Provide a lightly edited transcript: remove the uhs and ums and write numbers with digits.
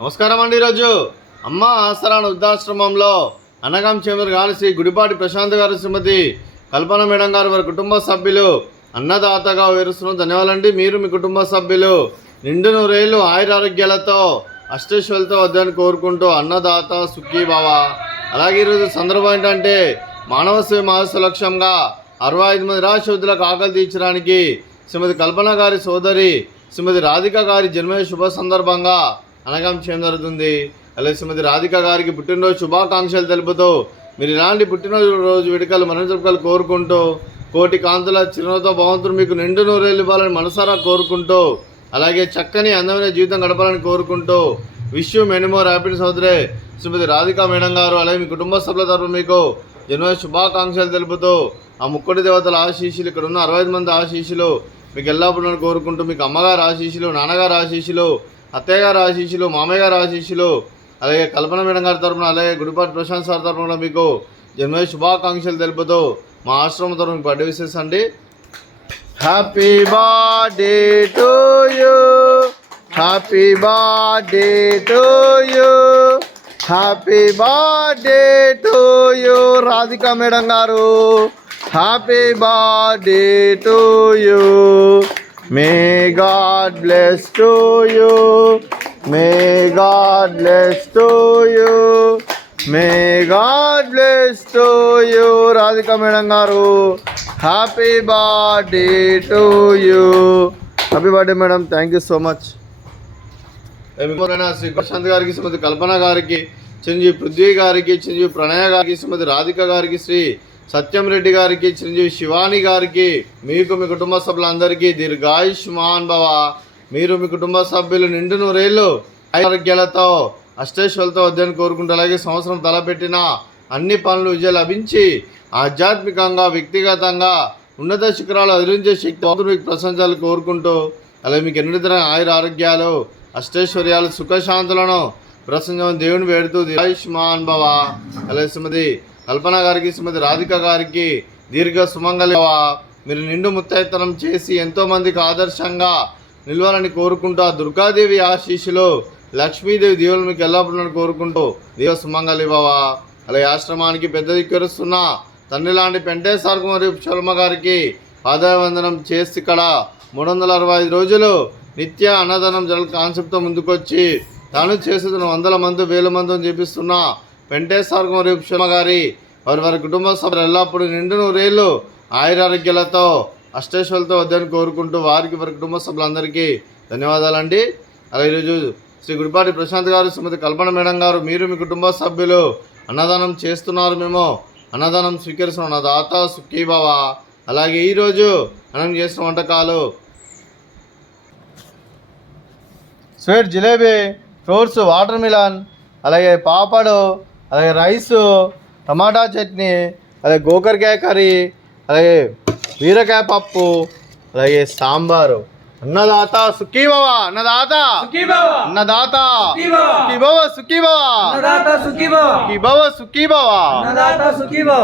నమస్కారం అండి. ఈరోజు అమ్మ ఆసరాన వృద్ధాశ్రమంలో అన్నగాం చేమూరు గారు శ్రీ గుడిపాటి ప్రశాంత్ గారు, శ్రీమతి కల్పన మేడం గారు, వారి కుటుంబ సభ్యులు అన్నదాతగా వేరుస్తున్న ధన్యవాదాలండి. మీరు మీ కుటుంబ సభ్యులు నిండు నూరేళ్ళు ఆయురారోగ్యాలతో అష్టైశ్వర్యాలతో వద్దని కోరుకుంటూ అన్నదాత సుఖీ భవ. అలాగే ఈరోజు సందర్భం ఏంటంటే మానవ సేవ మహస్సు లక్ష్యంగా 65 మంది నిరాశ్రయులకు ఆకలి తీర్చడానికి శ్రీమతి కల్పన గారి సోదరి శ్రీమతి రాధిక గారి జన్మ శుభ సందర్భంగా అనగాం చేయడం జరుగుతుంది. అలాగే శ్రీమతి రాధిక గారికి పుట్టినరోజు శుభాకాంక్షలు తెలుపుతూ మీరు ఇలాంటి పుట్టినరోజు వేడుకలు మన జరుపుకలు కోరుకుంటూ కోటి కాంతుల చిరునవ్వుతో భగవంతుడు మీకు నిండు నూరేళ్ళు ఇవ్వాలని మనసారా కోరుకుంటూ అలాగే చక్కని అందమైన జీవితం గడపాలని కోరుకుంటూ wish you many more happy సోదరే శ్రీమతి రాధిక మేడం గారు. అలాగే మీ కుటుంబ సభ్యుల తరఫున మీకు జన్మ శుభాకాంక్షలు తెలుపుతూ ఆ ముక్కోటి దేవతల ఆశీస్సులు, ఇక్కడ ఉన్న 65 మంది ఆశీస్సులు మీకు ఎల్లప్పుడూ కోరుకుంటూ మీకు అమ్మగారు ఆశీస్సులు, నాన్నగారు ఆశీస్సులు, అత్తయ్య గారు ఆశీస్సులు, మామయ్య గారు ఆశీస్సులు, అలాగే కల్పన మేడం గారి తరఫున అలాగే గుడిపాటి ప్రశాంత్ సార్ తరఫున మీకు జన్మ శుభాకాంక్షలు తెలుపుతూ మా ఆశ్రమం తరఫున బర్త్డే విషెస్ అండి. Happy birthday to you, happy birthday to you, happy birthday to you Radhika madam గారు. Happy birthday to you. May God bless to you. May God bless to you. May God bless to you. Radhika Madam garu. Happy birthday to you. Happy birthday madam. Thank you so much. Shri Prashant గారికి, శ్రీమతి కల్పన గారికి, చిరంజీవి పృథ్వీ గారికి, చిరంజీవి ప్రణయ గారికి, శ్రీమతి రాధిక గారికి, శ్రీ సత్యం రెడ్డి గారికి, చిరంజీవి శివాని గారికి, మీకు మీ కుటుంబ సభ్యులందరికీ దీర్ఘాయుష్మాన్ భవ. మీరు మీ కుటుంబ సభ్యులు నిండు నూరేళ్ళు ఆరోగ్యాలతో అష్టైశ్వర్యాలతో వద్దని కోరుకుంటూ అలాగే సంవత్సరం తలపెట్టిన అన్ని పనులు విజయం లభించి ఆధ్యాత్మికంగా వ్యక్తిగతంగా ఉన్నత శిఖరాలు అధిరించే శక్తి మీకు ప్రశంసలు కోరుకుంటూ అలాగే మీకు ఎన్ని ఆయుర ఆరోగ్యాలు అష్టైశ్వర్యాలు సుఖశాంతులను ప్రసంగం దేవుని వేడుతూ దీర్ఘాయుష్మాన్ భవ. అలాగే శ్రీమతి కల్పన గారికి, శ్రీమతి రాధిక గారికి దీర్ఘ సుమంగళి భవ. మీరు నిండు ముత్తైతనం చేసి ఎంతోమందికి ఆదర్శంగా నిలవాలని కోరుకుంటూ ఆ దుర్గాదేవి ఆశీస్సులు, లక్ష్మీదేవి దీవులు మీకు ఎల్లప్పుడూ కోరుకుంటూ దీర్ఘ సుమంగళి భవ. అలాగే ఆశ్రమానికి పెద్ద దిక్కురుస్తున్న తండ్రి లాంటి పెంటేశ్వర మరియు శర్మ గారికి పాదాభివందనం చేసి ఇక్కడ 365 రోజులు నిత్య అన్నదానం జరగ కాన్సెప్ట్తో ముందుకొచ్చి తాను చేస్తున్న 100 మంది 1000 మందిని చేపిస్తున్న పెంటేశ్వర మరియు శర్మ గారి వారి కుటుంబ సభ్యులు ఎల్లప్పుడూ నిండు నూరేళ్ళు ఆయురారోగ్యాలతో అష్టైశ్వర్యాలతో వద్దని కోరుకుంటూ వారికి వారి కుటుంబ సభ్యులందరికీ ధన్యవాదాలండి. అలాగే ఈరోజు శ్రీ గుడిపాటి ప్రశాంత్ గారు, శ్రీమతి కల్పన మేడం గారు, మీరు మీ కుటుంబ సభ్యులు అన్నదానం చేస్తున్నారు. మేము అన్నదానం స్వీకరిస్తున్నాం. అన్నదాత సుఖీ భవ. అలాగే ఈరోజు మనం చేసిన వంటకాలు sweet jalebi, fruits water melon, అలాగే పాపడు, అలాగే రైసు, టమాటా చట్నీ, అలాగే గోకరకాయ కర్రీ, అలాగే బీరకాయ పప్పు, అలాగే సాంబారు. అన్నదాత సుఖీ భవ. అన్నదాత అన్నదాత సుఖీ భవ, సుఖీ భవ, అన్నదాత సుఖీ భవ, సుఖీ భవ, సుఖీ భవ, అన్నదాత సుఖీ భవ.